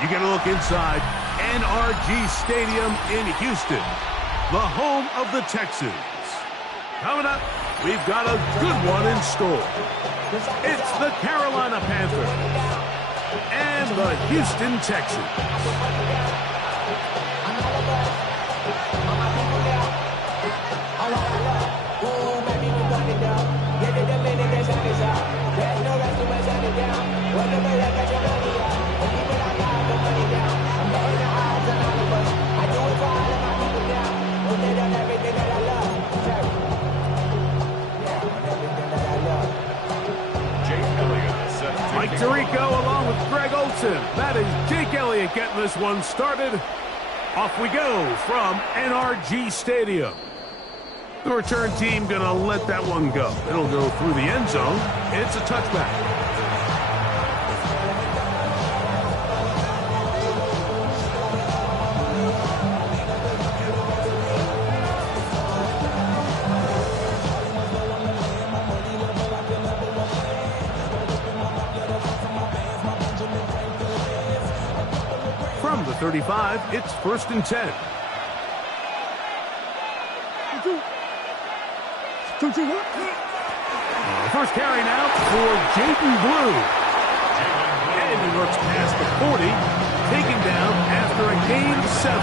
You get a look inside NRG Stadium in Houston, the home of the Texans. Coming up, we've got a good one in store. It's the Carolina Panthers and the Houston Texans. Mike Tirico along with Greg Olsen. That is Jake Elliott getting this one started. Off we go from NRG Stadium. The return team going to let that one go. It'll go through the end zone. It's a touchback. From the 35, it's 1st and 10. First carry now for Jaden Blue. And he works past the 40, taken down after a gain of 7.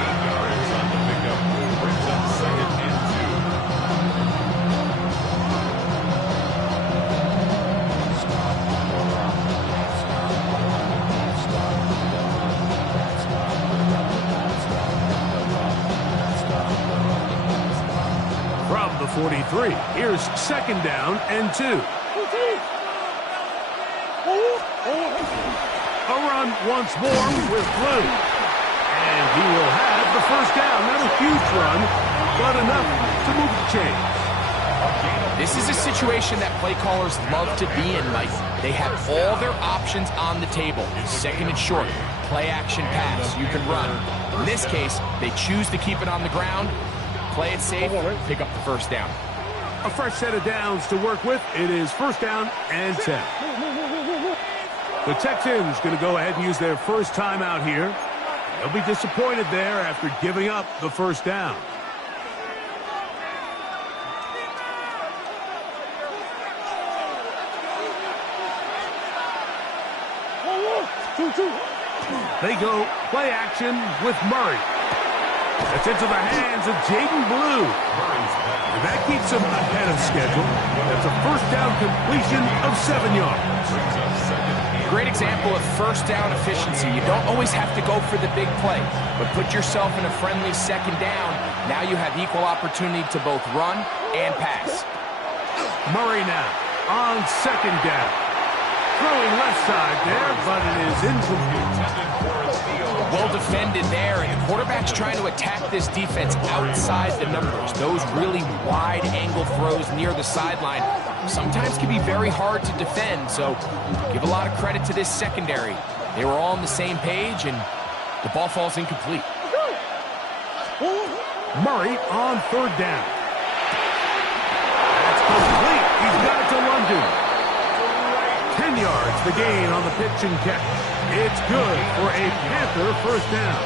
8 yards on the pickup, brings up 2nd and 2. From the 43, here's 2nd down and 2. A run once more with Blue. And he will have the 1st down. Not a huge run, but enough to move the chains. This is a situation that play callers love to be in, Mike. They have all their options on the table. 2nd and short, play action pass, you can run. In this case, they choose to keep it on the ground, play it safe, pick up the 1st down. A fresh set of downs to work with. It is 1st down and 10. The Texans going to go ahead and use their first timeout here. They'll be disappointed there after giving up the 1st down. They go play action with Murray. That's into the hands of Jaden Blue. And that keeps him ahead of schedule. That's a 1st down completion of 7 yards. Great example of 1st down efficiency. You don't always have to go for the big play, but put yourself in a friendly 2nd down. Now you have equal opportunity to both run and pass. Murray now on 2nd down. Throwing left side there, but it is incomplete. Well defended there, and the quarterback's trying to attack this defense outside the numbers. Those really wide-angle throws near the sideline sometimes can be very hard to defend, so give a lot of credit to this secondary. They were all on the same page, and the ball falls incomplete. Murray on 3rd down. That's complete. He's got it to London. 10 yards the gain on the pitch and catch. It's good for a Panther 1st down.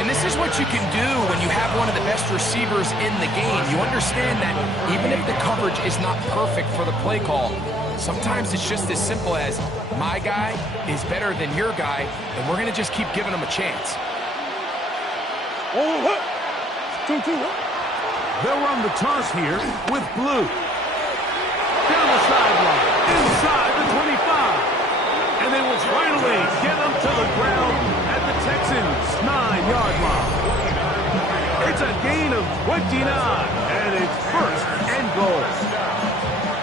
And this is what you can do when you have one of the best receivers in the game. You understand that even if the coverage is not perfect for the play call, sometimes it's just as simple as my guy is better than your guy, and we're going to just keep giving him a chance. They'll run the toss here with Blue. Down the sideline, inside the 25. And they will finally get him to the ground at the Texans' 9-yard line. It's a gain of 29, and it's 1st and goal.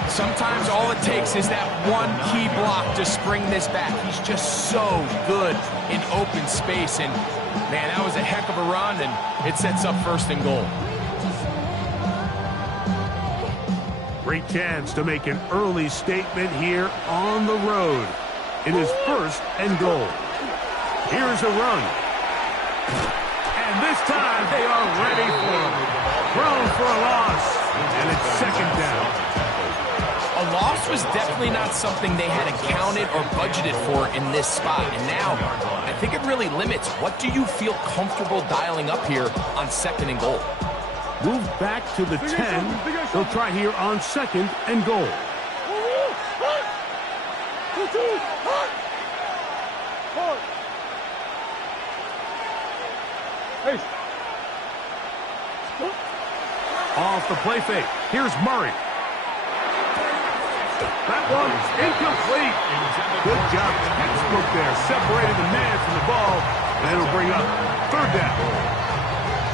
Sometimes all it takes is that one key block to spring this back. He's just so good in open space, and man, that was a heck of a run, and it sets up 1st and goal. Great chance to make an early statement here on the road. It is 1st and goal. Here's a run. And this time they are ready for him. Thrown for a loss. And it's 2nd down. A loss was definitely not something they had accounted or budgeted for in this spot. And now, I think it really limits what do you feel comfortable dialing up here on 2nd and goal. Move back to the 10. They'll try here on 2nd and goal. Off the play fake. Here's Murray. That one's incomplete. Good job. Textbook there. Separated the man from the ball. And it'll bring up 3rd down.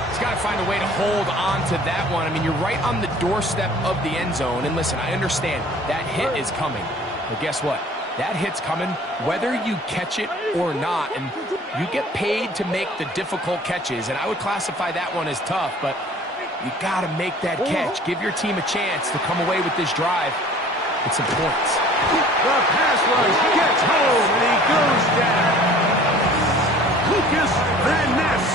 He's got to find a way to hold on to that one. I mean, you're right on the doorstep of the end zone. And listen, I understand that hit is coming. But guess what? That hit's coming whether you catch it or not. And you get paid to make the difficult catches. And I would classify that one as tough, but you got to make that catch. Give your team a chance to come away with this drive with some points. The pass rush gets home, and he goes down. Lucas Van Ness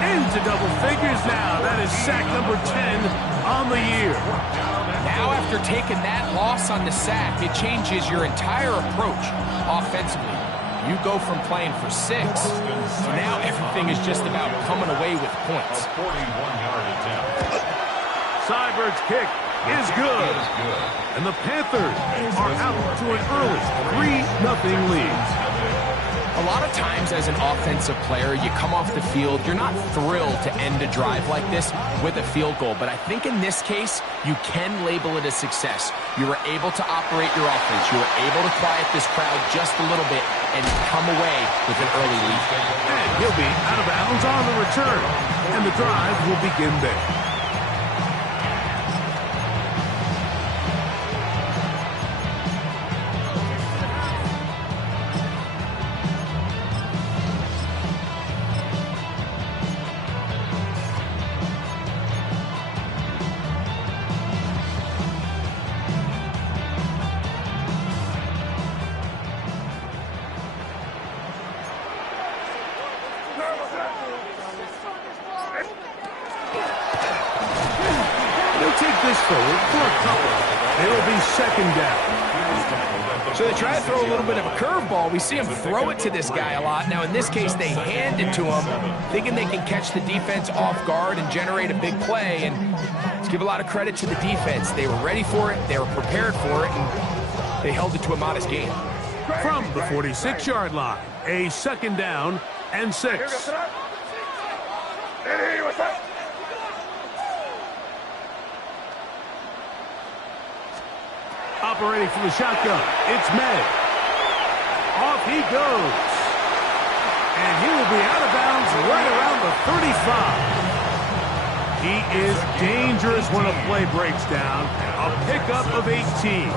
into double figures now. That is sack number 10 on the year. Now after taking that loss on the sack, it changes your entire approach offensively. You go from playing for 6 to now everything is just about coming away with points. 41-yard attempt. Sybert's kick is good. And the Panthers are out to an early 3-0 lead. A lot of times as an offensive player, you come off the field, you're not thrilled to end a drive like this with a field goal. But I think in this case, you can label it a success. You were able to operate your offense. You were able to quiet this crowd just a little bit and come away with an early lead. And he'll be out of bounds on the return. And the drive will begin there. Take this forward for a couple. It'll be 2nd down. So they try to throw a little bit of a curveball. We see them throw it to this guy a lot. Now, in this case, they hand it to him, thinking they can catch the defense off guard and generate a big play. And let's give a lot of credit to the defense. They were ready for it. They were prepared for it. And they held it to a modest gain. From the 46-yard line, a 2nd down and 6. Operating from the shotgun, it's May. Off he goes. And he will be out of bounds right around the 35. He is dangerous when a play breaks down. A pickup of 18.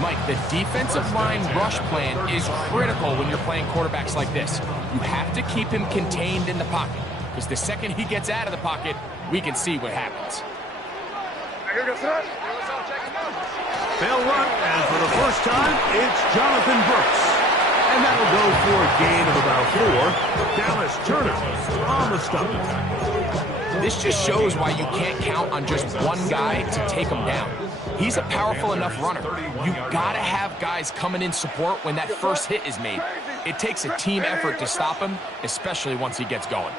Mike, the defensive line rush plan is critical when you're playing quarterbacks like this. You have to keep him contained in the pocket, because the second he gets out of the pocket, we can see what happens. They'll run, and for the first time, it's Jonathan Brooks. And that'll go for a gain of about 4. Dallas Turner on the stop. This just shows why you can't count on just one guy to take him down. He's a powerful enough runner. You gotta have guys coming in support when that first hit is made. It takes a team effort to stop him, especially once he gets going.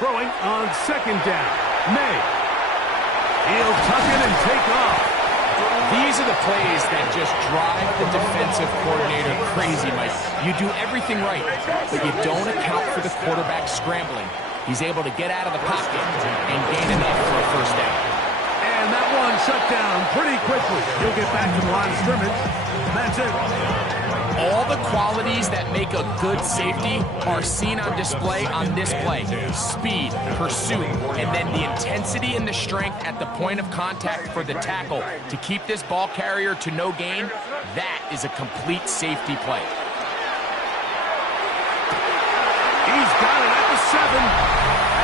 Throwing on 2nd down. May. He'll tuck it and take off. These are the plays that just drive the defensive coordinator crazy, Mike. You do everything right, but you don't account for the quarterback scrambling. He's able to get out of the pocket and gain enough for a first down. And that one shut down pretty quickly. He'll get back to the line of scrimmage. That's it. All the qualities that make a good safety are seen on display on this play. Speed, pursuit, and then the intensity and the strength at the point of contact for the tackle to keep this ball carrier to no gain. That is a complete safety play. He's got it at the 7,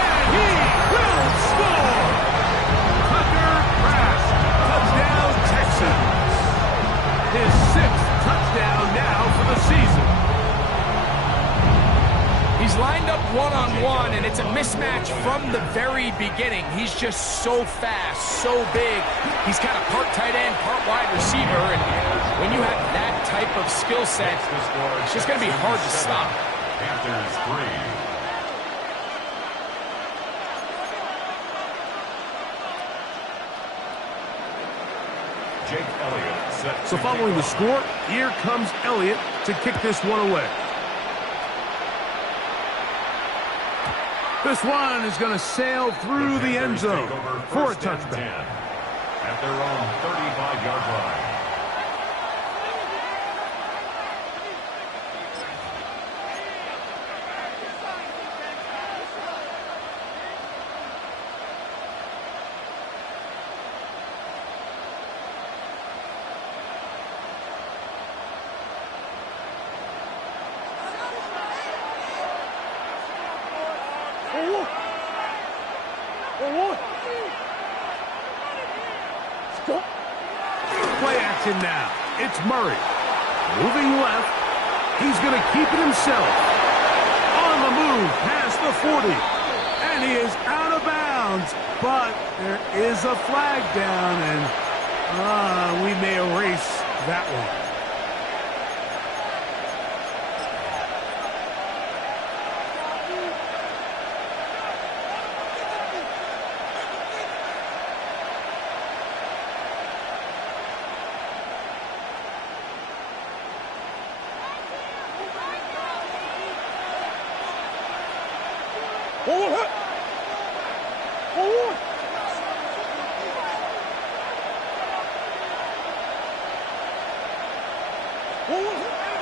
and he will score! Tucker Kraft, touchdown Texans. His 6th touchdown now for the season. from the very beginning. He's just so fast, so big. He's kind of part tight end, part wide receiver, and when you have that type of skill set, it's just going to be hard to stop. Panthers 3. Jake Elliott set. So following the score, here comes Elliott to kick this one away. This one is going to sail through the end zone for a touchback. At their own 35-yard line. Play action now. It's Murray. Moving left. He's going to keep it himself. On the move past the 40. And he is out of bounds. But there is a flag down, and we may erase that one.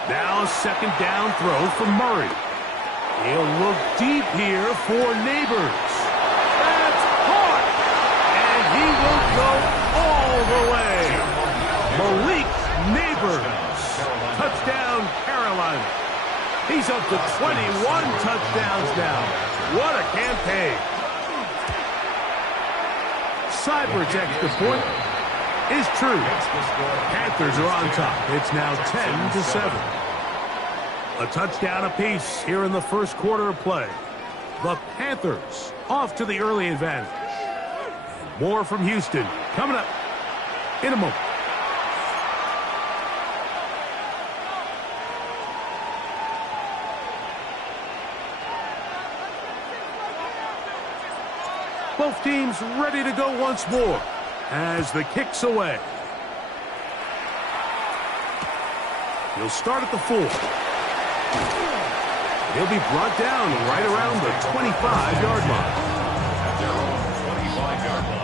Now second down throw from Murray. He'll look deep here for Neighbors. That's caught! And he will go all the way. Malik Neighbors. Touchdown, Carolina. He's up to 21 touchdowns now. What a campaign. Seibert's extra point is true. Panthers are on top. It's now 10-7. A touchdown apiece here in the first quarter of play. The Panthers off to the early advantage. And more from Houston coming up in a moment. Both teams ready to go once more as the kick's away. He'll start at the 4. He'll be brought down right around the 25-yard line. At their own 25-yard line.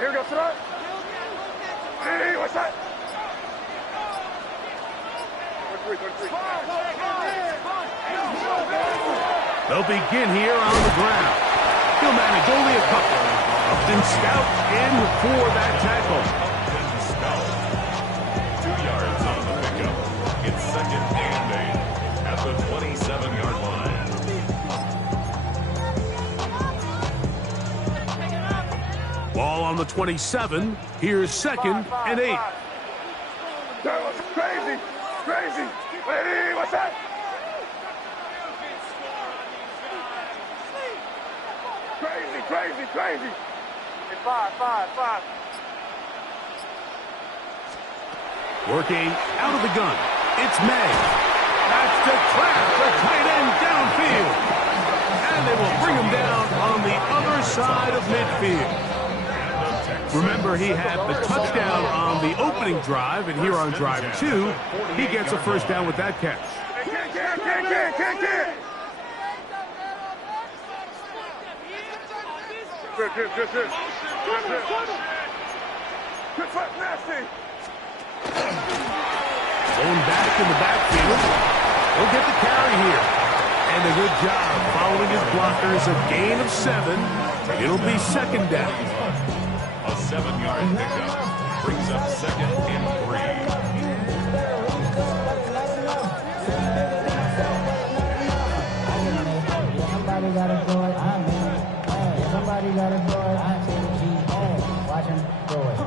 Here goes tonight. Hey, what's that? 23. They'll begin here on the ground. He'll manage only a couple. Upton Scout in for that tackle. Upton Scout. 2 yards on the pickup. It's second and 8 at the 27-yard line. Ball on the 27. Here's second and 8. That was crazy. Hey, what's that? Crazy. Hey, five. Working out of the gun. It's May. That's to Kraft, the tight end downfield. And they will bring him down on the other side of midfield. Remember, he had the touchdown on the opening drive, and here on drive 2, he gets a first down with that catch. Can't. Good. Good foot, nasty. Going back in the backfield. He'll get the carry here. And a good job following his blockers. A gain of 7. It'll be second down. A 7-yard pickup. Brings up 2nd and 3. Somebody gotta throw it. Hey, somebody gotta throw it. I take the G. Hey, watch him throw it.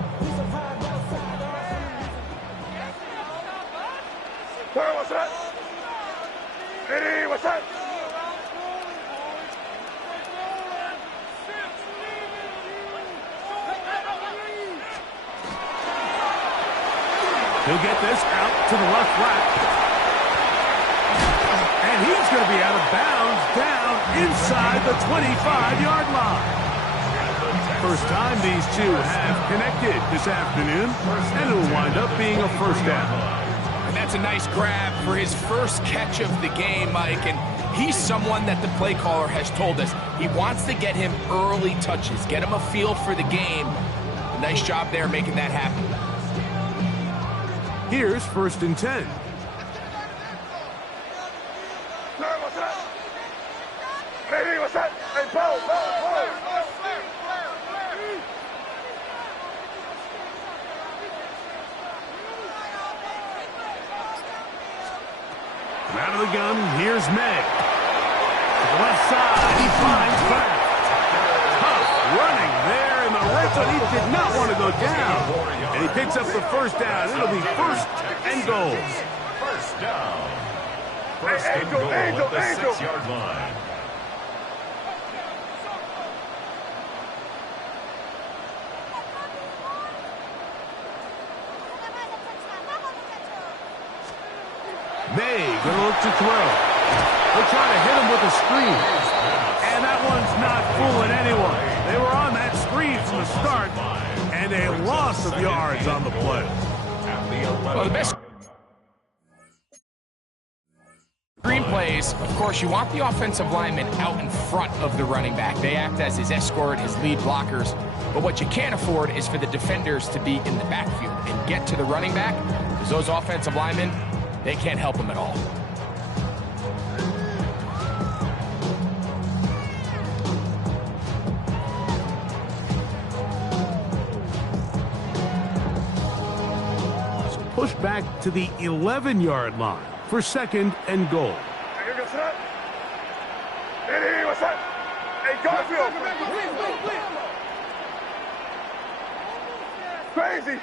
Turn, what's that? Eddie, what's that? He'll get this out to the left flat. And he's going to be out of bounds down inside the 25-yard line. First time these two have connected this afternoon, and it'll wind up being a first down. And that's a nice grab for his first catch of the game, Mike. And he's someone that the play caller has told us he wants to get him early touches, get him a feel for the game. Nice job there making that happen. Here's 1st and 10. What's that? Eddie, what's that? Hey, Bo. Out of the gun, here's May. To the left side, he finds Kraft. Tough running there in the red zone. He did not want to go down. And he picks up the first down. It'll be 1st and goal. First down. First and goal at the 6-yard line. May gonna look to throw. They're trying to hit him with a screen. And that one's not fooling anyone. They were on that screen from the start, and a loss of yards on the play. Well, the best screen plays, of course, you want the offensive lineman out in front of the running back. They act as his escort, his lead blockers. But what you can't afford is for the defenders to be in the backfield and get to the running back, because those offensive linemen, they can't help him at all. Pushed back to the 11-yard line for 2nd and goal. Hey, what's that? Eddie, what's that? Hey, Garfield. Crazy.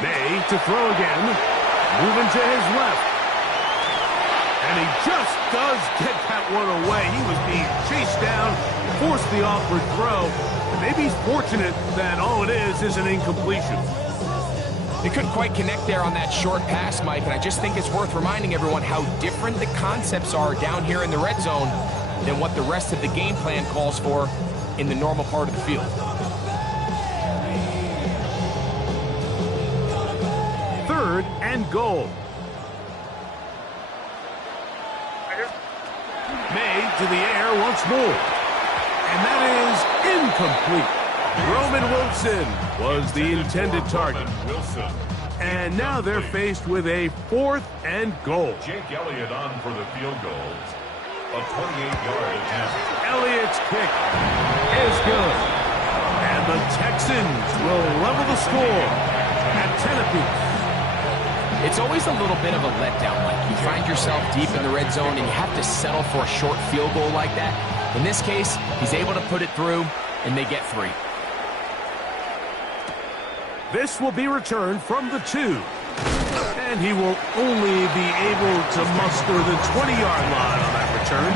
May to throw again. Moving to his left. And he just does get that one away. He was being chased down, forced the awkward throw. And maybe he's fortunate that all it is an incompletion. They couldn't quite connect there on that short pass, Mike, and I just think it's worth reminding everyone how different the concepts are down here in the red zone than what the rest of the game plan calls for in the normal part of the field. 3rd and goal. May to the air once more. And that is incomplete. Roman Wilson was the intended target. Wilson. And now they're faced with a 4th and goal. Jake Elliott on for the field goal. A 28-yard attempt. Elliott's kick is good. And the Texans will level the score at 10 apiece. It's always a little bit of a letdown, Mike. You find yourself deep in the red zone and you have to settle for a short field goal like that. In this case, he's able to put it through, and they get 3. This will be returned from the 2. And he will only be able to muster the 20-yard line on that return.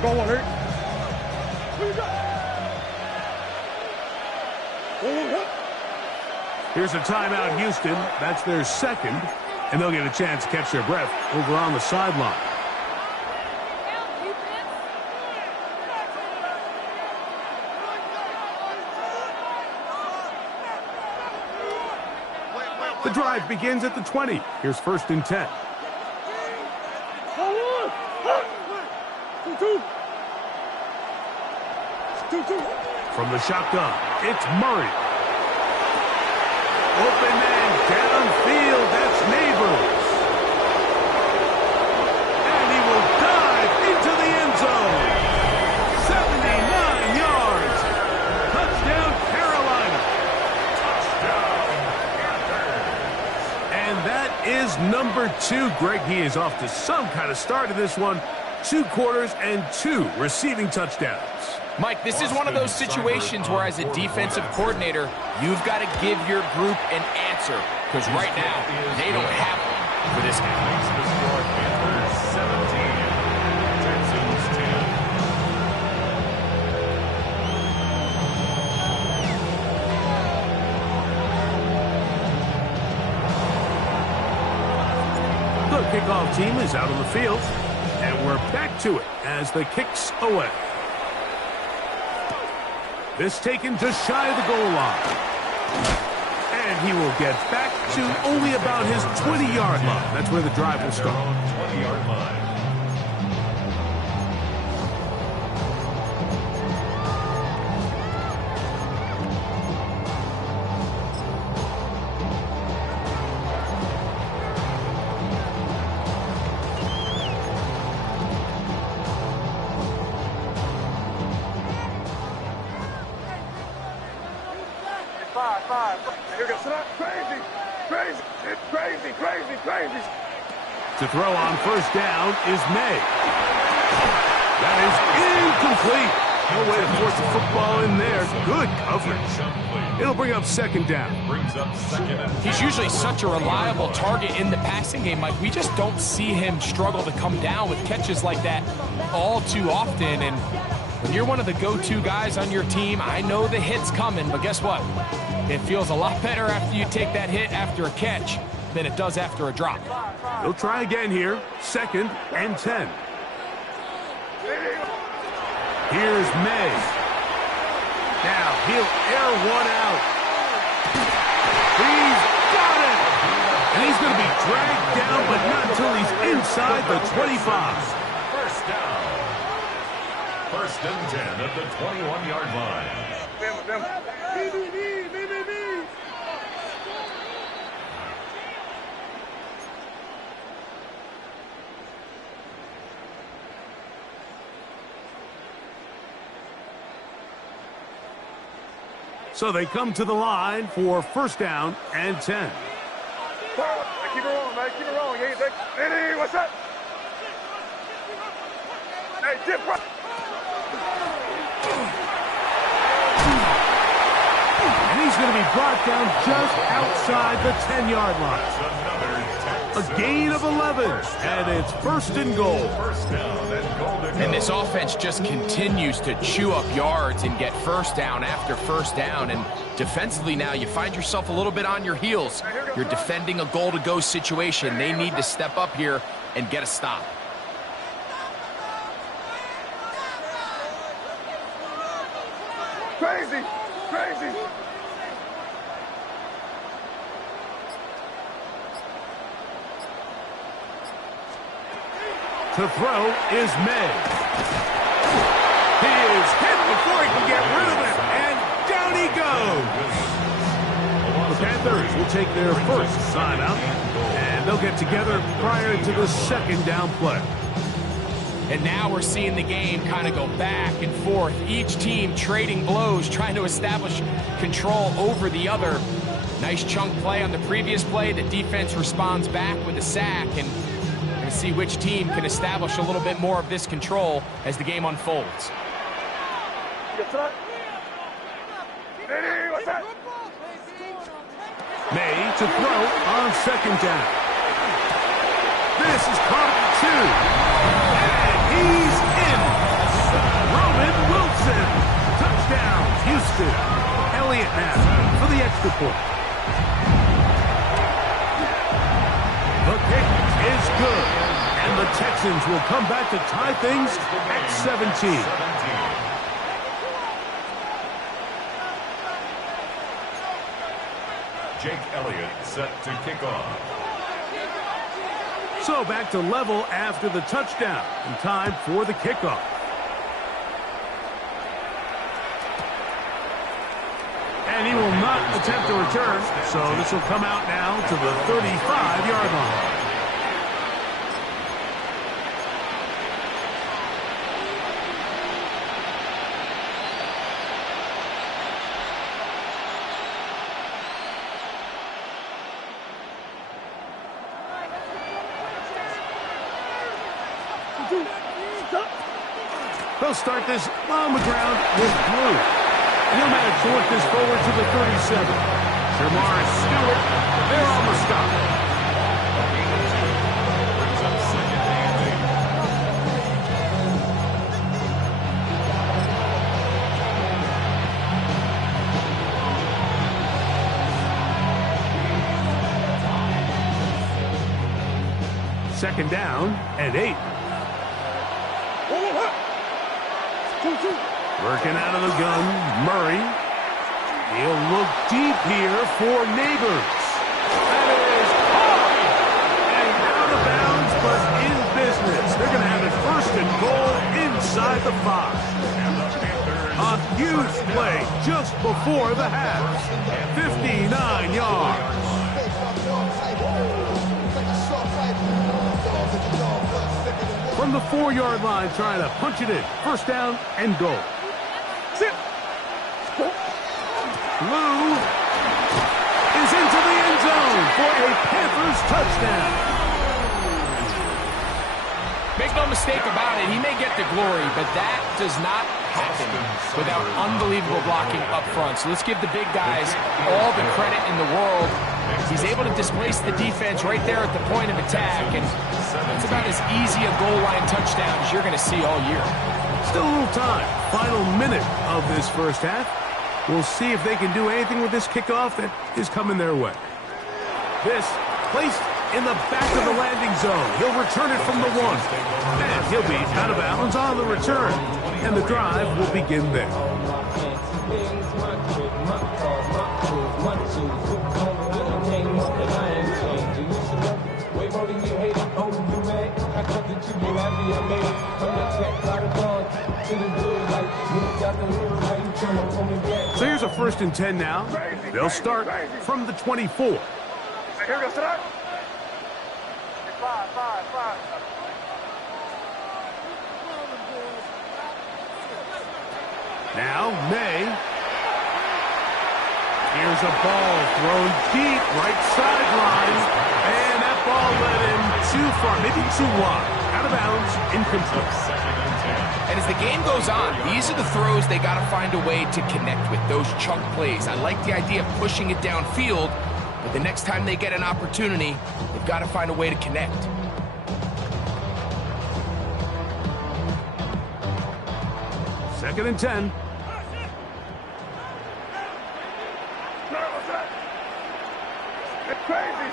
Go on, Eric. Here's a timeout, Houston. That's their 2nd, and they'll get a chance to catch their breath over on the sideline. The drive begins at the 20. Here's 1st and 10. From the shotgun, it's Murray. Open man downfield, that's Neighbors. And he will dive into the end zone. 79 yards. Touchdown, Carolina. And that is number 2. Greg, he is off to some kind of start in this one. 2 quarters and 2 receiving touchdowns. Mike, this is one of those situations where as a defensive coordinator, you've got to give your group an answer. Because right now, they don't have one for this game. Makes the score Panthers 17, Texans 10. The kickoff team is out on the field. And we're back to it as the kick's away. This taken just shy of the goal line. And he will get back to only about his 20-yard line. That's where the drive will start. 20-yard line. To throw on 1st down is May. That is incomplete. No way to force the football in there. Good coverage. It'll bring up 2nd down. He's usually such a reliable target in the passing game, Mike. We just don't see him struggle to come down with catches like that all too often. And when you're one of the go-to guys on your team, I know the hit's coming, but guess what? It feels a lot better after you take that hit after a catch than it does after a drop. He'll try again here. 2nd and 10. Here's May. Now he'll air one out. He's got it! And he's going to be dragged down, but not until he's inside the 25. 1st down. 1st and 10 at the 21-yard line. So they come to the line for 1st down and 10. Keep it rolling, man. Keep it rolling. Hey, what's up? Hey, dip right. And he's going to be brought down just outside the 10-yard line. A gain of 11, and it's 1st and goal. And this offense just continues to chew up yards and get 1st down after 1st down. And defensively now, you find yourself a little bit on your heels. You're defending a goal-to-go situation. They need to step up here and get a stop. Crazy. To throw is May. He is hit before he can get rid of it, and down he goes. The Panthers will take their 1st timeout, and they'll get together prior to the 2nd down play. And now we're seeing the game kind of go back and forth. Each team trading blows, trying to establish control over the other. Nice chunk play on the previous play. The defense responds back with a sack, and to see which team can establish a little bit more of this control as the game unfolds. May to throw on 2nd down. This is caught at 2. And he's in. Roman Wilson. Touchdown, Houston. Elliott now for the extra point. The kick is good. And the Texans will come back to tie things at 17. Jake Elliott set to kick off. So back to level after the touchdown, and time for the kickoff. And he will not attempt a return, so this will come out now to the 35-yard line. They'll start this on the ground with Blue. He'll manage to work this forward to the 37. Jamar Stewart, they're on the stop. Brings up second and 8. Second down and 8. Working out of the gun, Murray. He'll look deep here for Neighbors. That is hard. And out of bounds, but in business. They're going to have it first and goal inside the 5. A huge play just before the half. 59 yards. From the 4-yard line, trying to punch it in. First down and goal. Blue is into the end zone for a Panthers touchdown. Make no mistake about it, he may get the glory, but that does not happen without unbelievable blocking up front. So let's give the big guys all the credit in the world. He's able to displace the defense right there at the point of attack, and it's about as easy a goal line touchdown as you're going to see all year. Still a little time. Final minute of this first half. We'll see if they can do anything with this kickoff that is coming their way. This placed in the back of the landing zone. He'll return it from the 1. And he'll be out of bounds on the return. And the drive will begin there. So here's a 1st and 10 now. They'll start from the 24. Here we go, start. 5. Now, May. Here's a ball thrown deep, right sideline. And that ball led him too far, maybe too wide. Out of bounds, incomplete. And as the game goes on, these are the throws they got to find a way to connect with, those chunk plays. I like the idea of pushing it downfield, but the next time they get an opportunity, they've got to find a way to connect. Second and 10. It's crazy.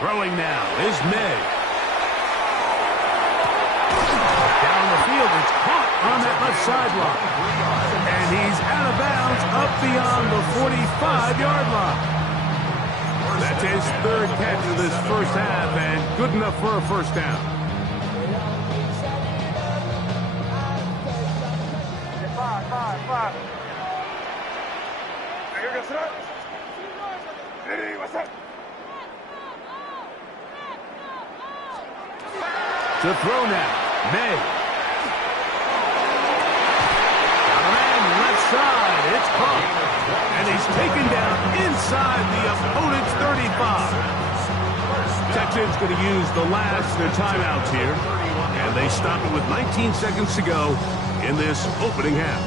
Throwing now is May. Down the field, it's caught on that left sideline. And he's out of bounds up beyond the 45-yard line. That's his 3rd catch of this first half, and good enough for a first down. 5. Here we go, start. Hey, what's up? To throw now, May. Got a man left side, it's caught. And he's taken down inside the opponent's 35. Texans going to use the last of their timeouts here. And they stop it with 19 seconds to go in this opening half.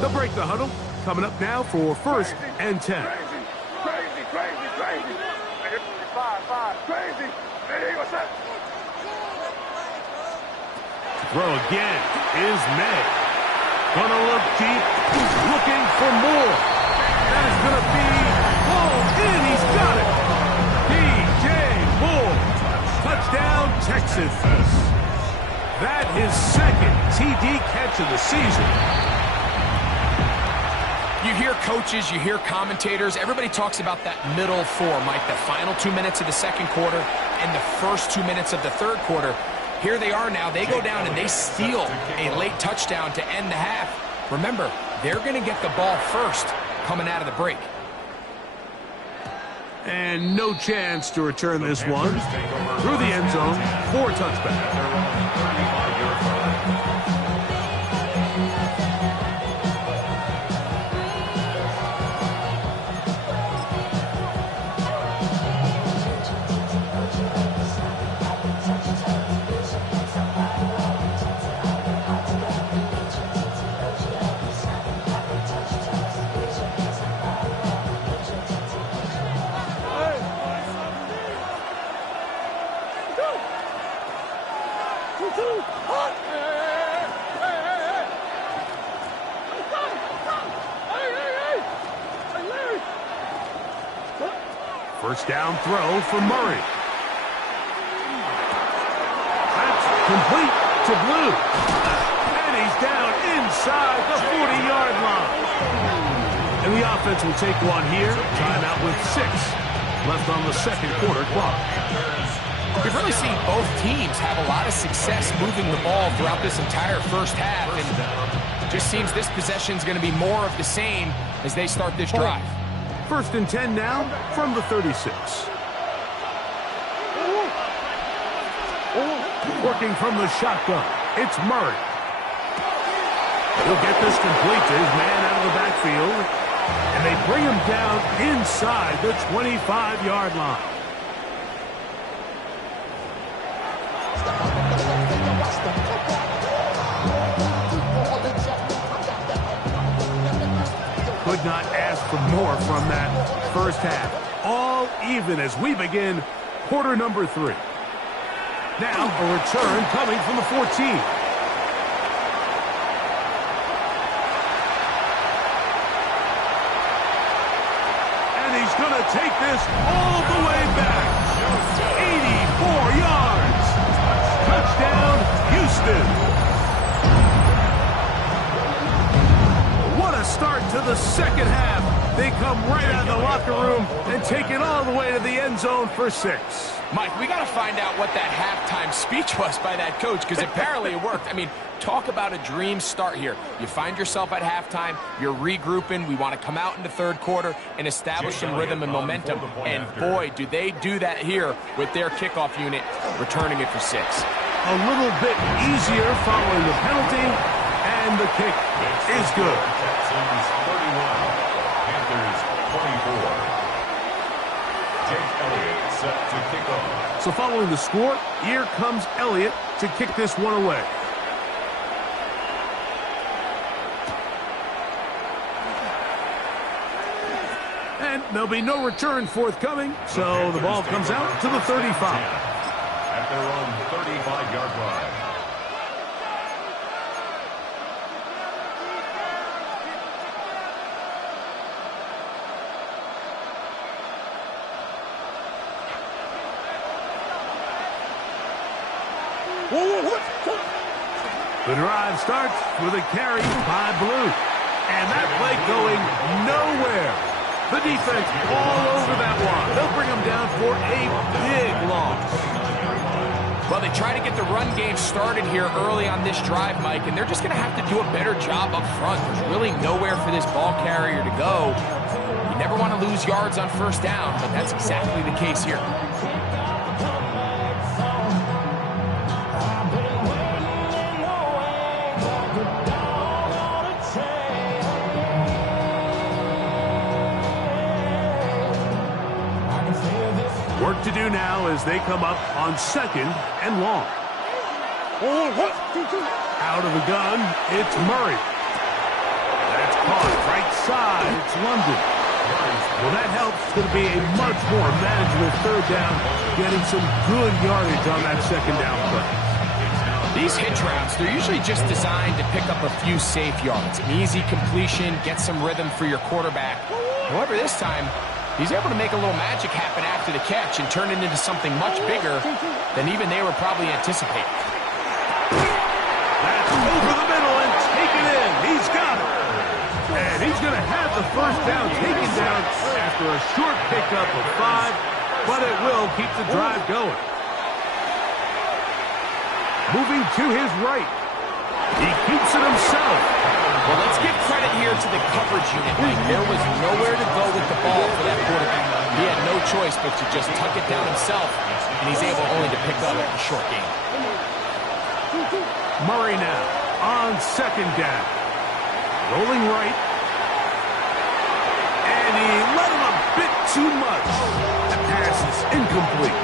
They'll break the huddle. Coming up now for 1st and 10. Crazy. 5. Crazy. Hey, what's up? Throw again is May. Gonna look deep, looking for more. That is gonna be pulled in. He's got it. DJ Moore. Touchdown, Texans. That his second TD catch of the season. You hear coaches, you hear commentators, everybody talks about that middle four, Mike, the final 2 minutes of the second quarter and the first 2 minutes of the third quarter. Here they are now. They go down and they steal a late touchdown to end the half. Remember, they're going to get the ball first coming out of the break. And no chance to return this one. Through the end zone for a touchback. First down throw for Murray. That's complete to Blue. And he's down inside the 40-yard line. And the offense will take one here. Timeout with 6 left on the second quarter clock. We've really seen both teams have a lot of success moving the ball throughout this entire first half. And just seems this possession is going to be more of the same as they start this drive. First and 10 now from the 36. Working from the shotgun, it's Murray. He'll get this complete to his man out of the backfield. And they bring him down inside the 25-yard line. Could not ask for more from that first half. All even as we begin quarter number 3. Now a return coming from the 14. And he's going to take this all the way back. 84 yards. Touchdown, Houston. Start to the second half. They come right out of the locker room and take it all the way to the end zone for 6. Mike, we got to find out what that halftime speech was by that coach, because apparently it worked. I mean, talk about a dream start here. You find yourself at halftime, you're regrouping, we want to come out in the third quarter and establish some rhythm and momentum. And boy, do they do that here with their kickoff unit, returning it for 6. A little bit easier following the penalty, and the kick is good. Texans 31, Panthers 24. Jake Elliott set to kick off. So following the score, here comes Elliott to kick this one away. And there'll be no return forthcoming, so the ball comes out to the 35. At their own 35-yard line. The drive starts with a carry by Blue. And that play going nowhere. The defense all over that one. They'll bring him down for a big loss. Well, they try to get the run game started here early on this drive, Mike, and they're just going to have to do a better job up front. There's really nowhere for this ball carrier to go. You never want to lose yards on first down, but that's exactly the case here. Work to do now as they come up on 2nd and long. Out of the gun, it's Murray. That's caught right side. It's London. Well, that helps. It's going to be a much more manageable third down, getting some good yardage on that second down play. These hitch routes, they're usually just designed to pick up a few safe yards. An easy completion, get some rhythm for your quarterback. However, this time, He's able to make a little magic happen after the catch and turn it into something much bigger than even they were probably anticipating. That's over the middle and taken in. He's got it. And he's going to have the first down taken down after a short pickup of 5, but it will keep the drive going. Moving to his right. He keeps it himself. Well, let's give credit here to the coverage unit, Mike. There was nowhere to go with the ball for that quarterback. He had no choice but to just tuck it down himself, and he's able only to pick up a short gain. Murray now on second down. Rolling right. And he let him a bit too much. The pass is incomplete.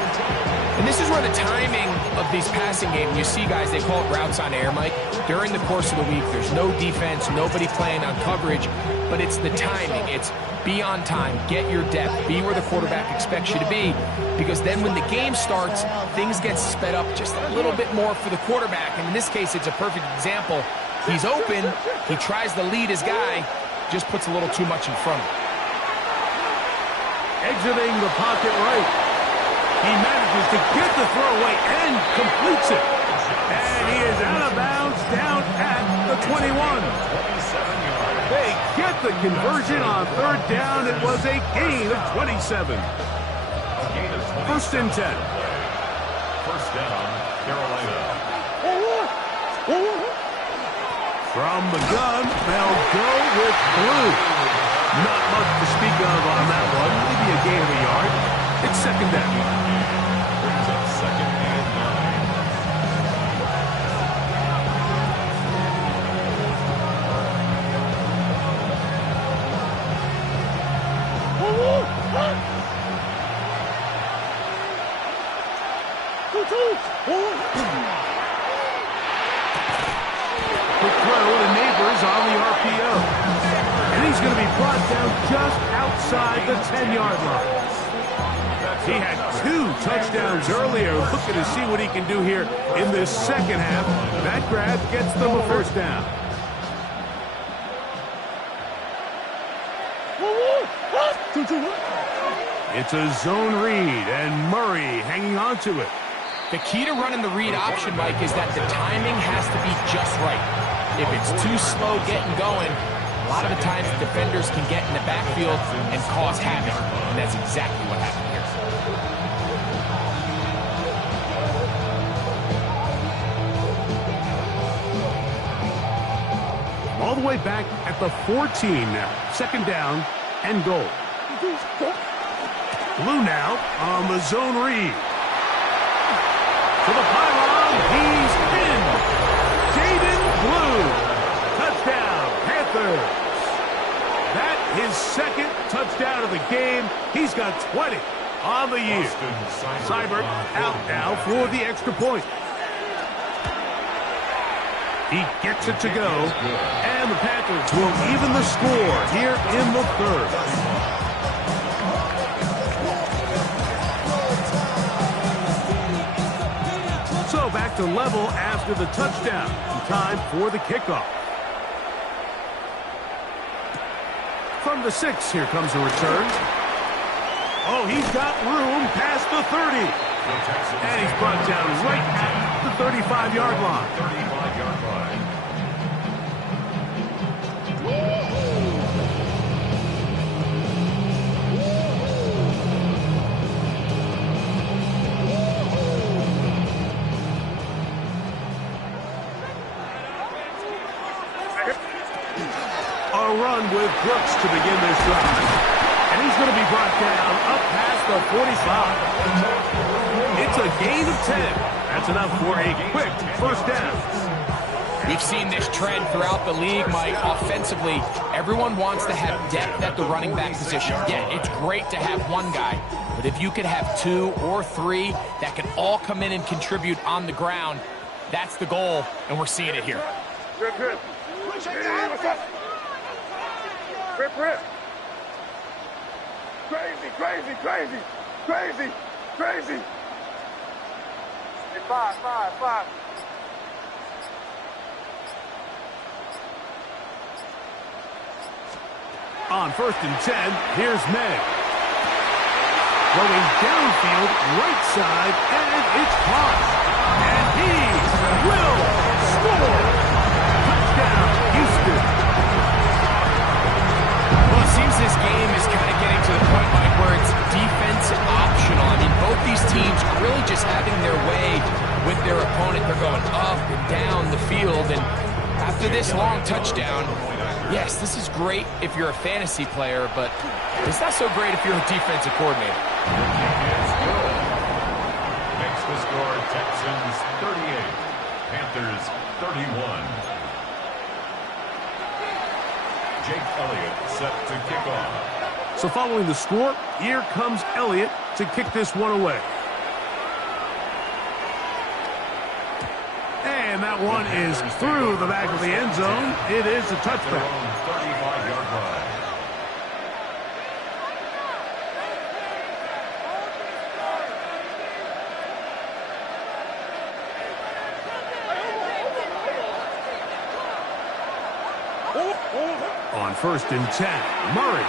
And this is where the timing of these passing games, you see guys, they call it routes on air, Mike. During the course of the week, there's no defense, nobody playing on coverage, but it's the timing. It's be on time, get your depth, be where the quarterback expects you to be, because then when the game starts, things get sped up just a little bit more for the quarterback. And in this case, it's a perfect example. He's open, he tries to lead his guy, just puts a little too much in front of him. Exiting the pocket right. He manages to get the throw away and completes it. And he is out of bounds down at the 21. They get the conversion on third down. It was a gain of 27. First and 10. First down, Carolina. From the gun, they'll go with Blue. Not much to speak of on that one. Maybe a gain of a yard. It's second down. Brings up second and 9. Quick throw to Neighbors on the RPO. And he's going to be brought down just outside the 10-yard line. He had 2 touchdowns earlier, looking to see what he can do here in this second half. That grab gets them a first down. It's a zone read, and Murray hanging on to it. The key to running the read option, Mike, is that the timing has to be just right. If it's too slow getting going, a lot of the times the defenders can get in the backfield and cause havoc, and that's exactly what happened here. All the way back at the 14 now. Second down and goal. Blue now on the zone read. To the pylon, he's in. Jaden Blue. Touchdown, Panthers. That his second touchdown of the game. He's got 20 on the year. Seibert out now for the extra point. He gets it to go, and the Panthers will even the score here in the third. So back to level after the touchdown. Time for the kickoff. From the 6, here comes a return. Oh, he's got room past the 30. And he's brought down right at the 35-yard line. 35-yard line. A run with Brooks to begin this drive. And he's going to be brought down up past the 45. It's a gain of 10. That's enough for a quick first down. We've seen this trend throughout the league, Mike. Offensively, everyone wants to have depth at the running back position. Yeah, it's great to have one guy, but if you could have 2 or 3 that can all come in and contribute on the ground, that's the goal, and we're seeing it here. Good, good. Hey, what's up? Rip, rip. Crazy, crazy, crazy, crazy, crazy. Hey, 5. On first and 10, here's Meg. Going downfield, right side, and it's caught. And he will score. Touchdown, Houston. Well, it seems this game is kind of getting to the point, Mike, where it's defense optional. I mean, both these teams are really just having their way with their opponent. They're going up and down the field, and after this long touchdown, yes, this is great if you're a fantasy player, but it's not so great if you're a defensive coordinator. It's good. Makes the score Texans 38, Panthers 31. Jake Elliott set to kick off. So following the score, here comes Elliott to kick this one away. And that one is through the back of the end zone. It is a touchback. 35-yard line. On 1st and 10, Murray.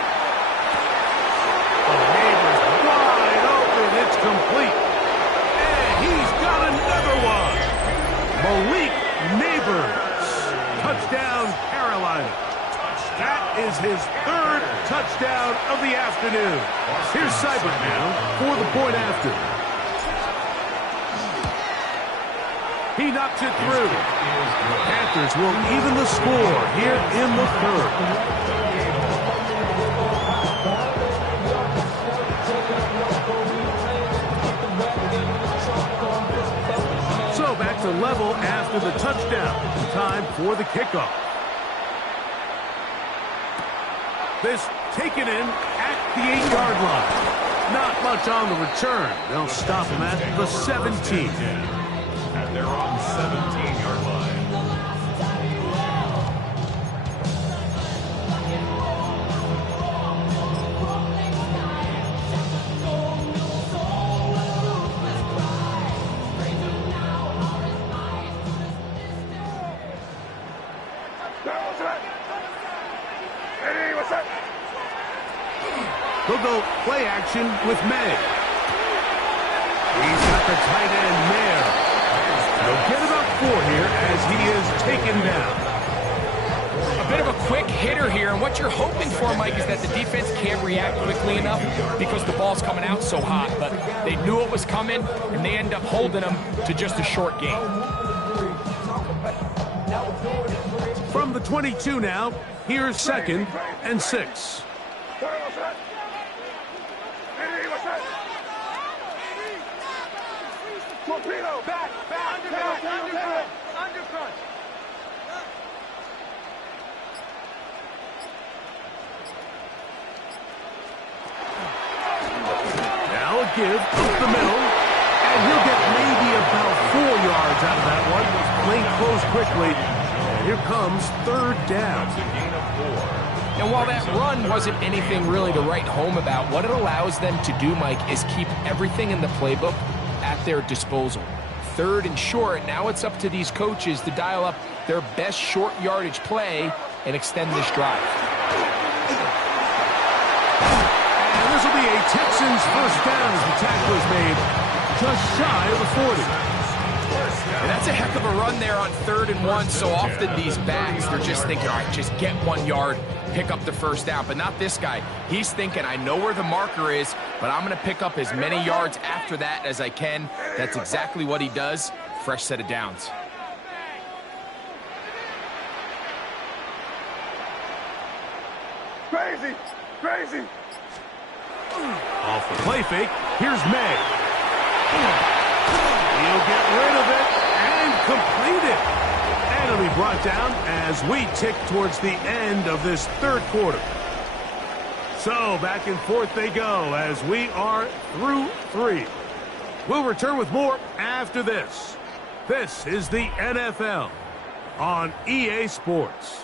The neighbor's wide open. It's complete. And he's got another one. Malik Neighbors. Touchdown, Carolina. That is his 3rd touchdown of the afternoon. Here's Seibert now for the point after. He knocks it through. Panthers will even the score here in the 3rd. So back to level after the touchdown. Time for the kickoff. This taken in at the 8-yard line. Not much on the return. They'll stop him at the 17. And they're on 17-yard line. He'll go play action with May. He's got the tight end there. They'll get about 4 here as he is taken down. A bit of a quick hitter here, and what you're hoping for, Mike, is that the defense can't react quickly enough because the ball's coming out so hot. But they knew it was coming, and they end up holding them to just a short game. From the 22 now, here's 2nd and 6. Torpedo, back, undercut. Now a give up the middle, and he'll get maybe about 4 yards out of that one. Lane closed quickly, and here comes 3rd down. That's a gain of 4. And while that run wasn't anything really to write home about, what it allows them to do, Mike, is keep everything in the playbook at their disposal. 3rd and short, now it's up to these coaches to dial up their best short yardage play and extend this drive. And this will be a Texans first down as the tackle is made just shy of the 40. And that's a heck of a run there on 3rd and 1. So often these backs, they're just thinking, all right, just get 1 yard, pick up the first down. But not this guy. He's thinking, I know where the marker is, but I'm going to pick up as many yards after that as I can. That's exactly what he does. Fresh set of downs. Crazy. Off the play fake, here's May. He'll get rid of it and complete it. And it'll be brought down as we tick towards the end of this 3rd quarter. So back and forth they go as we are through 3. We'll return with more after this. This is the NFL on EA Sports.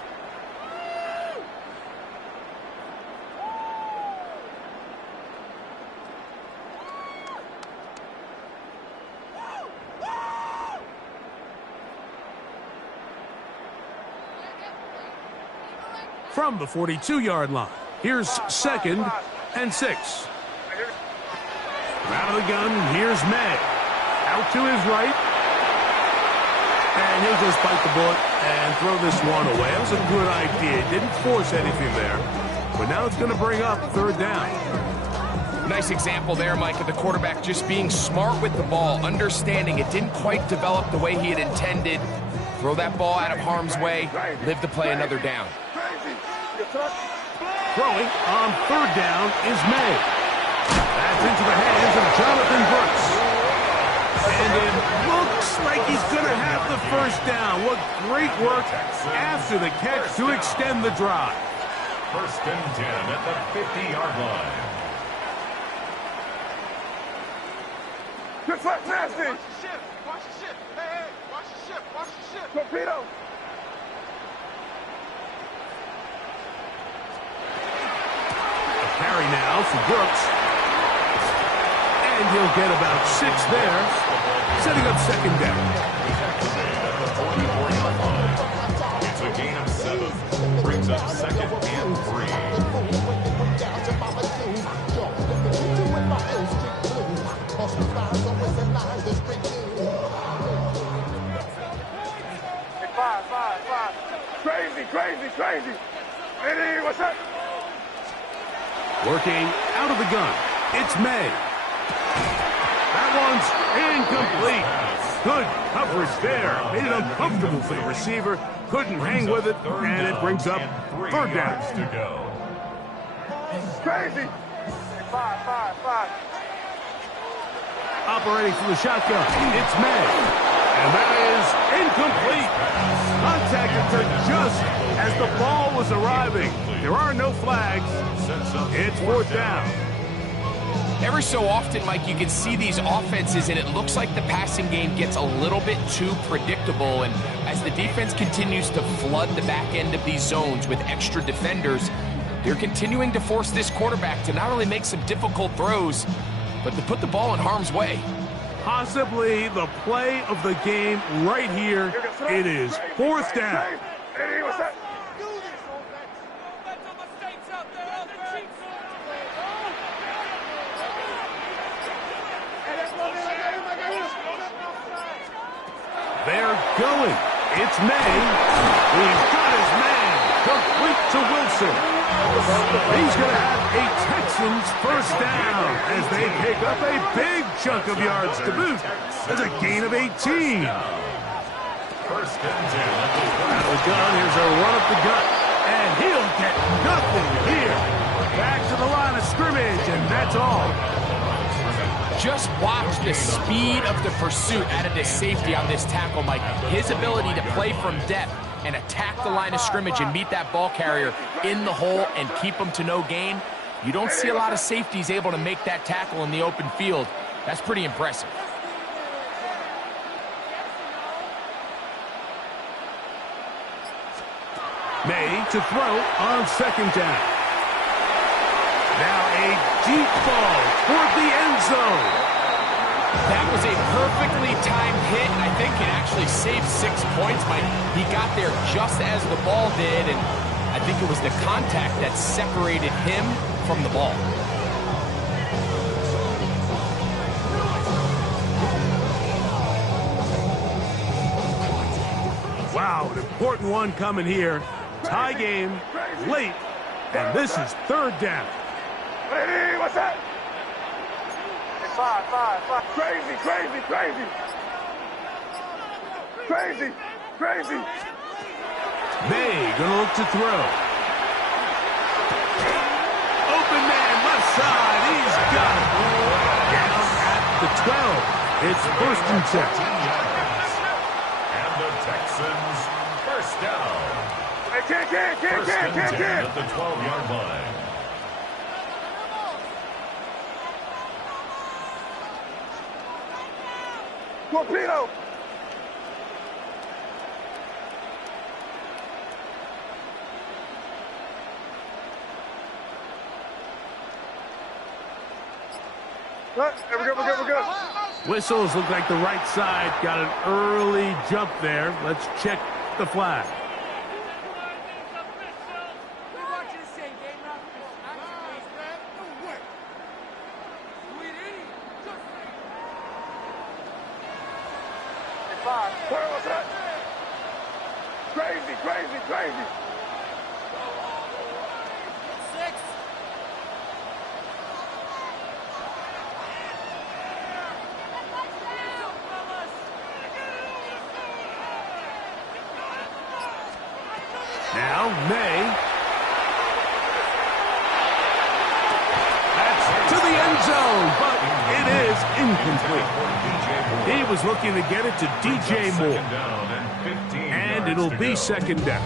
From the 42-yard line, here's 2nd and 6. Out of the gun, here's May. Out to his right. And he'll just bite the bullet and throw this one away. That was a good idea. Didn't force anything there. But now it's going to bring up third down. Nice example there, Mike, of the quarterback just being smart with the ball, understanding it didn't quite develop the way he had intended. Throw that ball out of harm's way, live to play another down. Throwing on third down is May. That's into the hands of Jonathan Brooks. And it looks like he's going to have the first down. What great work after the catch to extend the drive. First and 10 at the 50-yard line. Good flat, nasty. Watch your ship. Watch your ship. Hey, watch your ship. Watch your ship. Torpedo. A carry now for Brooks. And he'll get about 6 there, setting up second down. It's a gain of 7. Brings up second and 3. Five. Crazy. Eddie, what's up? Working out of the gun, it's May. That one's incomplete. Good coverage there. Made it uncomfortable for the receiver. Couldn't hang with it, and it brings up third down. To go. Crazy. Five. Operating from the shotgun, it's May. And that is incomplete. Contacted to just as the ball was arriving. There are no flags. It's fourth down. Every so often, Mike, you can see these offenses, and it looks like the passing game gets a little bit too predictable. And as the defense continues to flood the back end of these zones with extra defenders, they're continuing to force this quarterback to not only make some difficult throws, but to put the ball in harm's way. Possibly the play of the game right here. It is fourth down. Eddie, what's up? They're going. It's May. He's got his man. Complete to Wilson. He's going to have a Texans first down as they pick up a big chunk of yards to boot. That's a gain of 18. First and 10. Out of the gun, here's a run up the gut. And he'll get nothing here. Back to the line of scrimmage, and that's all. Just watch the speed of the pursuit out of this safety on this tackle, Mike. His ability to play from depth and attack the line of scrimmage and meet that ball carrier in the hole and keep him to no gain. You don't see a lot of safeties able to make that tackle in the open field. That's pretty impressive. May to throw on second down. Now a deep ball toward the end zone. That was a perfectly timed hit, and I think it actually saved 6 points, Mike. He got there just as the ball did, and I think it was the contact that separated him from the ball. Wow, an important one coming here. Tie game, late, and this is third down. Eddie, what's up? Five. Crazy. May gonna look to throw. Open man, left side, he's got it. Down at the 12. It's first and 10. And the Texans first down. Hey, can't. At the 12-yard line. Torpedo. We're good. Whistles look like the right side. Got an early jump there. Let's check the flag. crazy. Now, May. That's to the end zone, but it is incomplete. He was looking to get it to DJ Moore. And it'll be second down.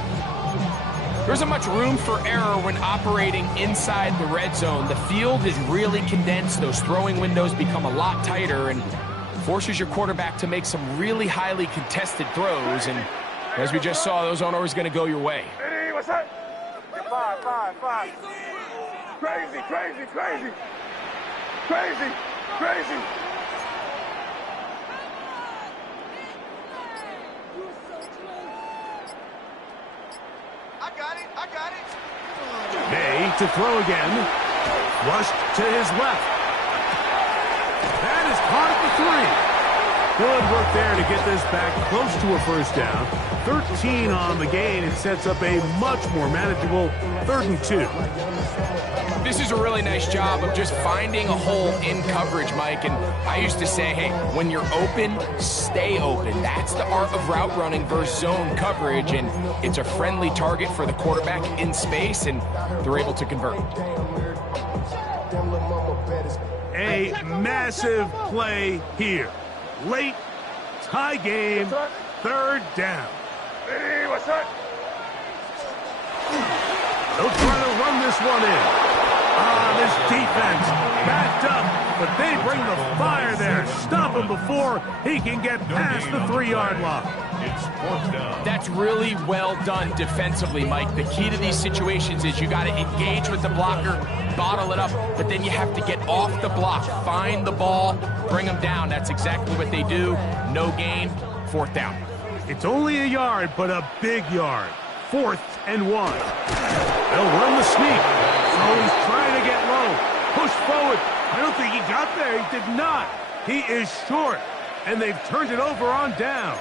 There isn't much room for error when operating inside the red zone. The field is really condensed. Those throwing windows become a lot tighter and forces your quarterback to make some really highly contested throws. And as we just saw, those aren't always going to go your way. Eddie, what's that? 5. Crazy. I got it. May to throw again. Rushed to his left. That is caught at the 3. Good work there to get this back close to a first down. 13 on the gain. It sets up a much more manageable 3rd and 2. This is a really nice job of just finding a hole in coverage, Mike. And I used to say, hey, when you're open, stay open. That's the art of route running versus zone coverage. And it's a friendly target for the quarterback in space, and they're able to convert. A massive play here. Late, tie game, 3rd down. Eddie, what's that? They'll try to run this one in. This defense backed up, but they bring the fire there. Stop him before he can get past the 3-yard line. It's 4th down. That's really well done defensively, Mike. The key to these situations is you got to engage with the blocker, bottle it up, but then you have to get off the block, find the ball, bring them down. That's exactly what they do. No gain, 4th down. It's only a yard, but a big yard. 4th and 1. They'll run the sneak. So he's trying to get low. Push forward. I don't think he got there. He did not. He is short. And they've turned it over on downs.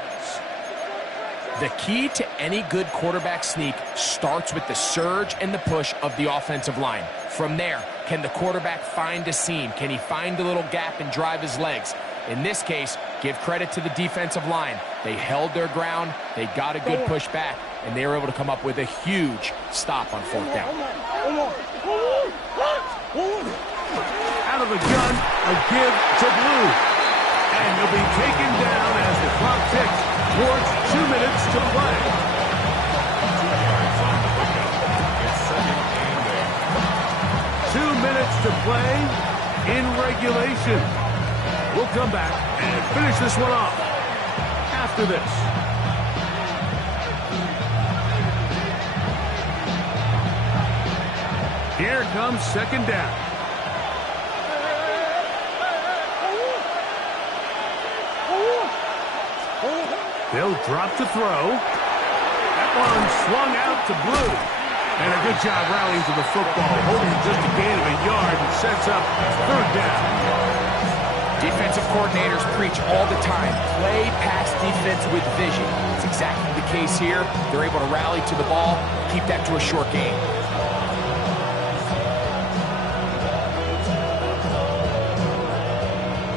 The key to any good quarterback sneak starts with the surge and the push of the offensive line. From there, can the quarterback find a seam? Can he find a little gap and drive his legs? In this case, give credit to the defensive line. They held their ground, they got a good push back, and they were able to come up with a huge stop on 4th down. Out of the gun, a give to Blue. And he'll be taken down as the clock ticks towards 2 minutes to play. It's 2nd and 8. 2 minutes to play in regulation. We'll come back and finish this one off after this. Here comes 2nd down. They'll drop to throw. That one swung out to Blue. And a good job rallying to the football, holding just a gain of a yard and sets up 3rd down. Defensive coordinators preach all the time, play pass defense with vision. It's exactly the case here. They're able to rally to the ball, keep that to a short game.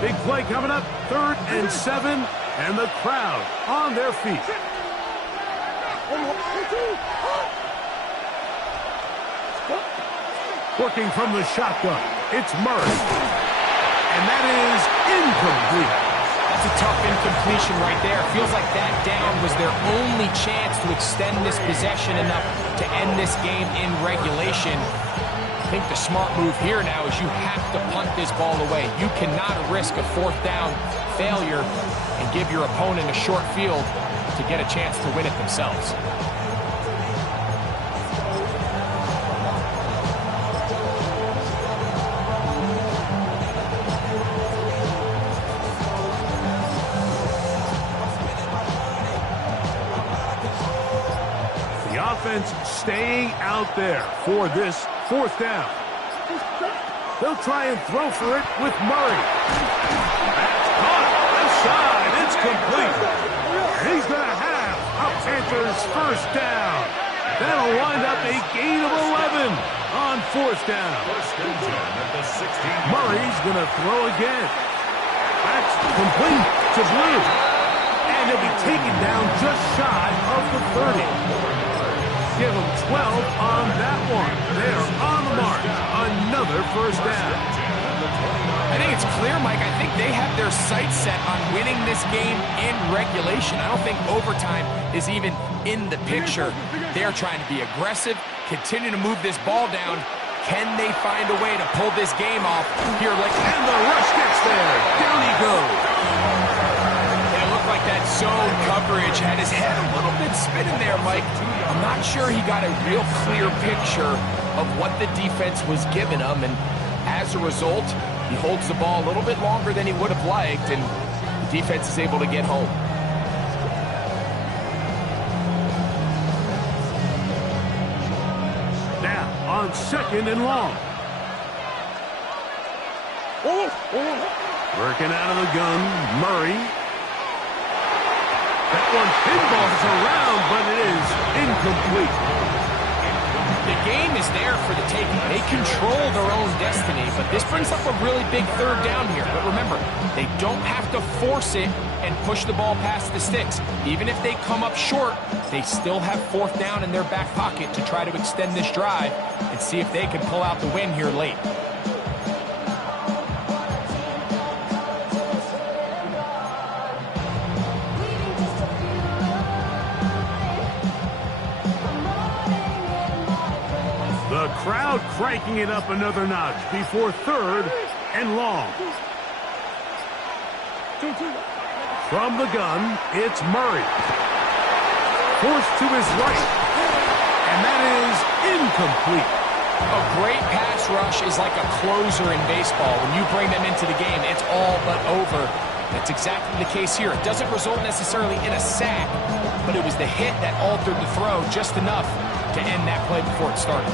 Big play coming up, 3rd and 7, and the crowd on their feet. Working from the shotgun, it's Murray. And that is incomplete. That's a tough incompletion right there. Feels like that down was their only chance to extend this possession enough to end this game in regulation. I think the smart move here now is you have to punt this ball away. You cannot risk a 4th down failure and give your opponent a short field to get a chance to win it themselves. Offense staying out there for this 4th down. They'll try and throw for it with Murray. That's caught inside. It's complete. He's going to have a Panthers 1st down a gain of 11 on 4th down. First and 10 at the 16. Murray's going to throw again. That's complete to Blue. And he'll be taken down just shy of the 30. Give him 12 on that one. They're on the mark. Another first down. I think it's clear, Mike. I think they have their sights set on winning this game in regulation. I don't think overtime is even in the picture. They're trying to be aggressive, continue to move this ball down. Can they find a way to pull this game off here? And the rush gets there. Down he goes. And it looked like that zone coverage had his head a little bit spinning there, Mike. I'm not sure he got a real clear picture of what the defense was giving him, and as a result, he holds the ball a little bit longer than he would have liked, and the defense is able to get home. Now on 2nd and long. Working out of the gun, Murray. That one pinballs around, but it is incomplete. The game is there for the taking. They control their own destiny, but this brings up a really big 3rd down here. But remember, they don't have to force it and push the ball past the sticks. Even if they come up short, they still have 4th down in their back pocket to try to extend this drive and see if they can pull out the win here late. The crowd cranking it up another notch before 3rd and long. From the gun, it's Murray. Forced to his right. And that is incomplete. A great pass rush is like a closer in baseball. When you bring them into the game, it's all but over. That's exactly the case here. It doesn't result necessarily in a sack, but it was the hit that altered the throw just enough to end that play before it started.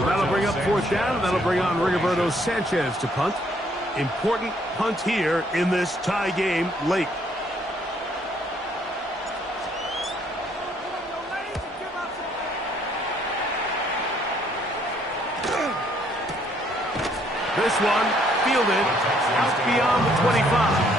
So that'll bring up 4th down, and that'll bring on Rigoberto Sanchez to punt. Important punt here in this tie game late. This one fielded out beyond the 25.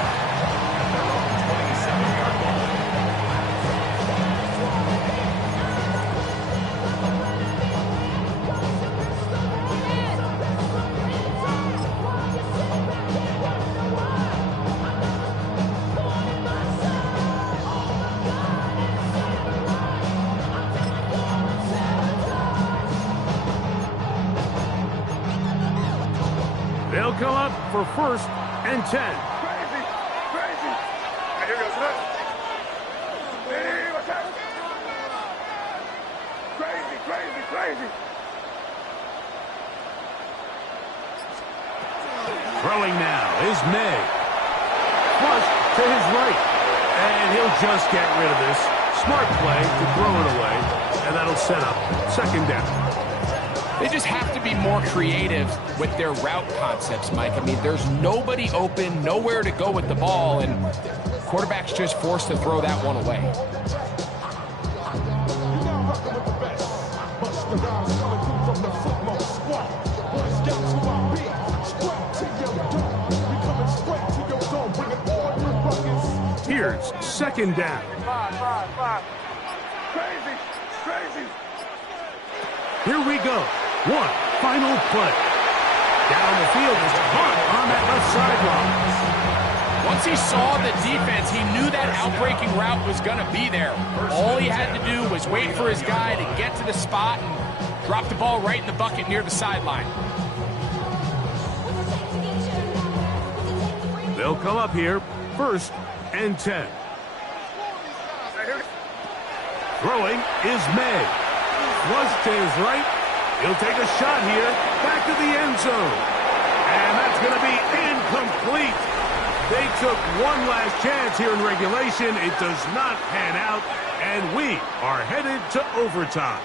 They'll come up for 1st and 10. Crazy. Hey, here goes that. Hey, what's that? Crazy. Throwing now is May. Flush to his right. And he'll just get rid of this. Smart play to throw it away. And that'll set up 2nd down. They just have to be more creative with their route concepts, Mike. I mean, there's nobody open, nowhere to go with the ball, and quarterback's just forced to throw that one away. Here's 2nd down. Five. Crazy. Here we go. One final play. Down the field is caught on that left sideline. Once he saw the defense, he knew that outbreaking route was going to be there. All he had to do was wait for his guy to get to the spot and drop the ball right in the bucket near the sideline. They'll come up here, 1st and 10. Throwing is May. Flush to his right. He'll take a shot here. Back to the end zone. And that's going to be incomplete. They took one last chance here in regulation. It does not pan out. And we are headed to overtime.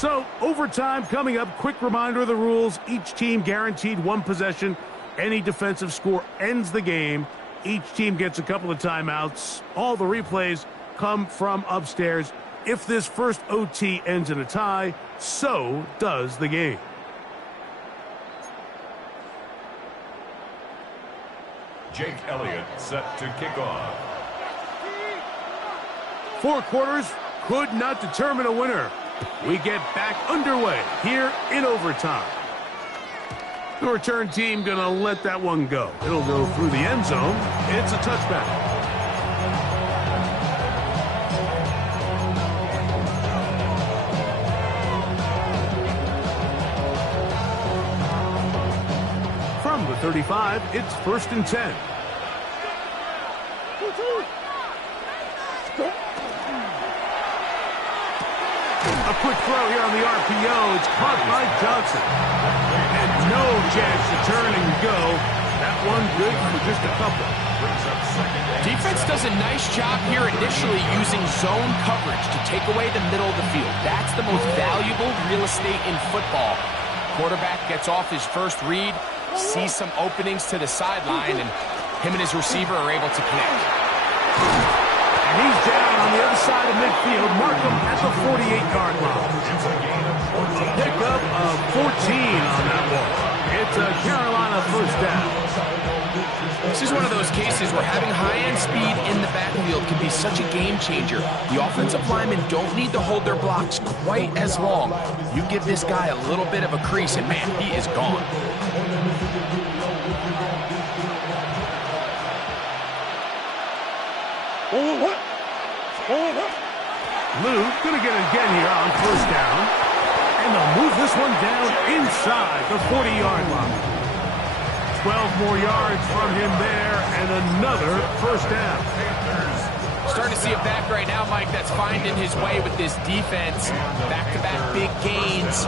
So, overtime coming up. Quick reminder of the rules. Each team guaranteed one possession. Any defensive score ends the game. Each team gets a couple of timeouts. All the replays come from upstairs. If this first OT ends in a tie, so does the game. Jake Elliott set to kick off. 4 quarters could not determine a winner. We get back underway here in overtime. The return team going to let that one go. It'll go through the end zone. It's a touchback. From the 35, it's 1st and 10. A quick throw here on the RPO. It's caught by Johnson. And no chance to turn and go. That one good for just a couple. Defense does a nice job here initially using zone coverage to take away the middle of the field. That's the most valuable real estate in football. Quarterback gets off his first read, sees some openings to the sideline, and him and his receiver are able to connect. And he's down on the other side of midfield. Markham at the 48-yard line. Pickup of 14 on that one. It's a Carolina first down. This is one of those cases where having high-end speed in the backfield can be such a game changer. The offensive linemen don't need to hold their blocks quite as long. You give this guy a little bit of a crease, and man, he is gone. Lou going to get it again here on first down. And they'll move this one down inside the 40-yard line. 12 more yards from him there and another first down. Starting to see a back right now, Mike, that's finding his way with this defense. Back-to-back big gains.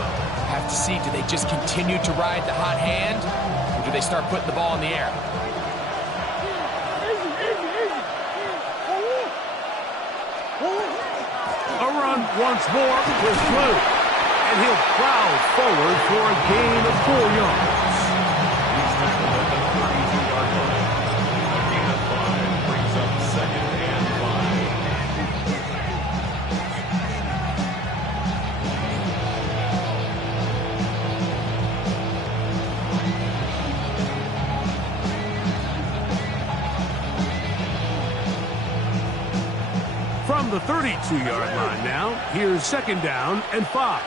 Have to see, do they just continue to ride the hot hand, or do they start putting the ball in the air? A run once more with Blue. And he'll plow forward for a gain of 4 yards. He's tackled at the 32-yard line. A gain of 5 brings up 2nd and 5. From the 32-yard line now, here's 2nd down and 5.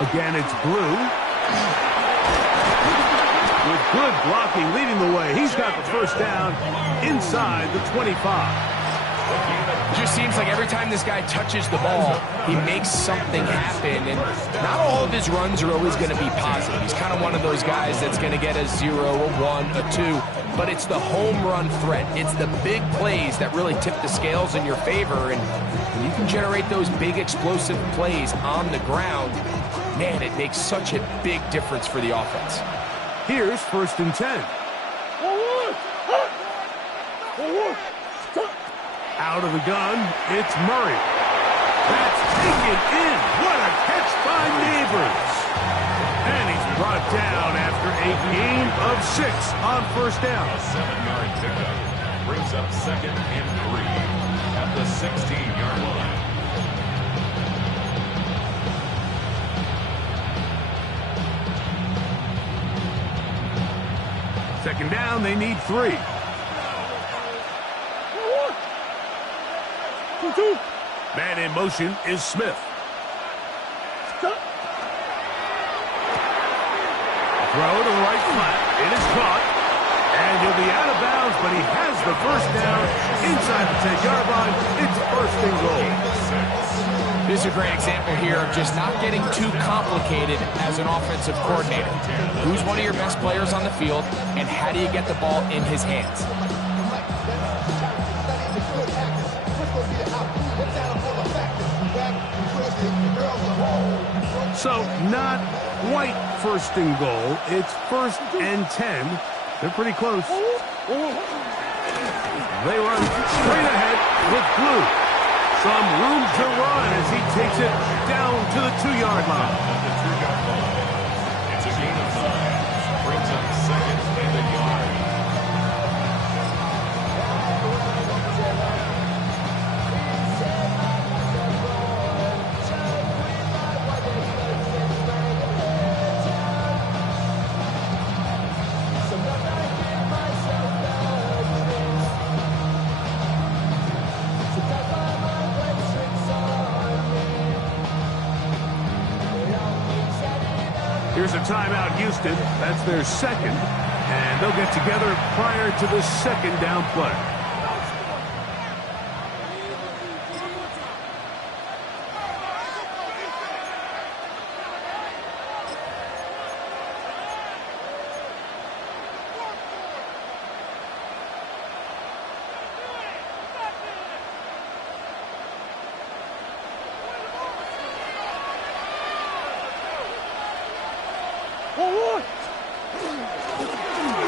Again, it's Blue. With good blocking leading the way. He's got the first down inside the 25. It just seems like every time this guy touches the ball, he makes something happen, and not all of his runs are always going to be positive. He's kind of one of those guys that's going to get a 0, a 1, a 2, but it's the home run threat. It's the big plays that really tip the scales in your favor, and when you can generate those big explosive plays on the ground, man, it makes such a big difference for the offense. Here's 1st and 10. Out of the gun, it's Murray. That's taken in. What a catch by Neighbors. And he's brought down after a gain of 6 on first down. A 7-yard pickup brings up 2nd and 3 at the 16-yard line. Second down, they need 3. Man in motion is Smith. Throw to the right flat. It is caught. And he'll be out of bounds, but he has the first down inside the 10-yard line. It's 1st and goal. This is a great example here of just not getting too complicated as an offensive coordinator. Who's one of your best players on the field, and how do you get the ball in his hands? So not quite 1st and goal. It's 1st and 10. They're pretty close. They run straight ahead with Blue. Some room to run as he takes it down to the 2-yard line. It's a gain of 5. Brings up second and a yard. Here's a timeout, Houston. That's their second. And they'll get together prior to the second down play.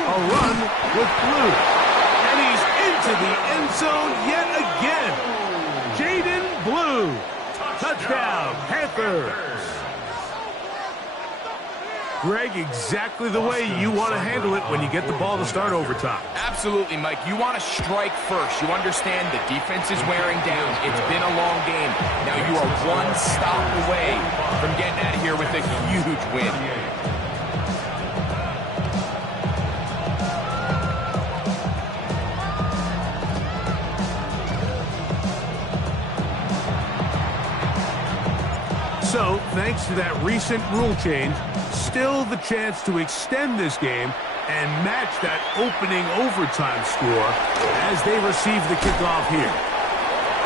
A run with Blue. And he's into the end zone yet again. Jaden Blue. Touchdown, Panthers. Greg, exactly the way you want to handle it when you get the ball to start overtime. Absolutely, Mike. You want to strike first. You understand the defense is wearing down. It's been a long game. Now you are one stop away from getting out of here with a huge win. So, thanks to that recent rule change, still the chance to extend this game and match that opening overtime score as they receive the kickoff here.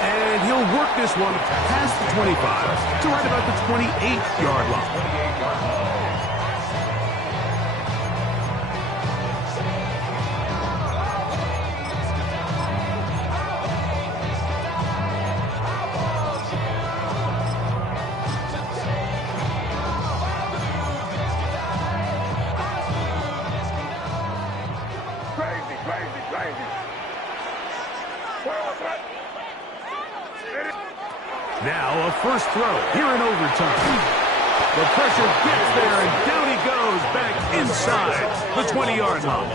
And he'll work this one past the 25 to right about the 28-yard line. Now a first throw here in overtime. The pressure gets there, and down he goes back inside the 20-yard line.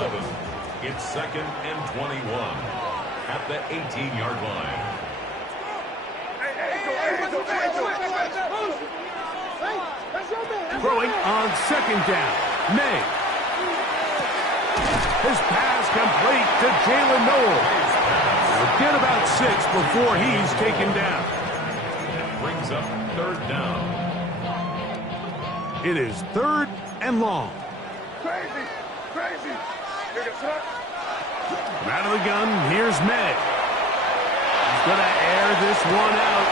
It's second and 21 at the 18-yard line. Throwing on second down. May. His pass complete to Jalen Noel. He'll get about 6 before he's taken down. Brings up third down. It is 3rd and long. Crazy. Out of the gun, here's May. He's going to air this one out.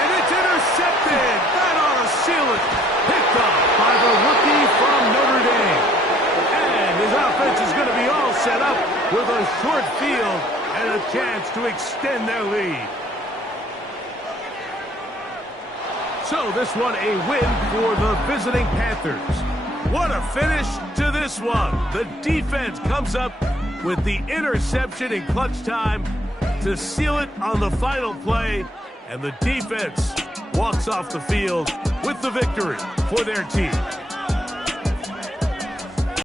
And it's intercepted. That ought to seal it. Picked up by the rookie from Notre Dame. And his offense is going to be all set up with a short field and a chance to extend their lead. So this one a win for the visiting Panthers. What a finish to this one. The defense comes up with the interception in clutch time to seal it on the final play. And the defense walks off the field with the victory for their team.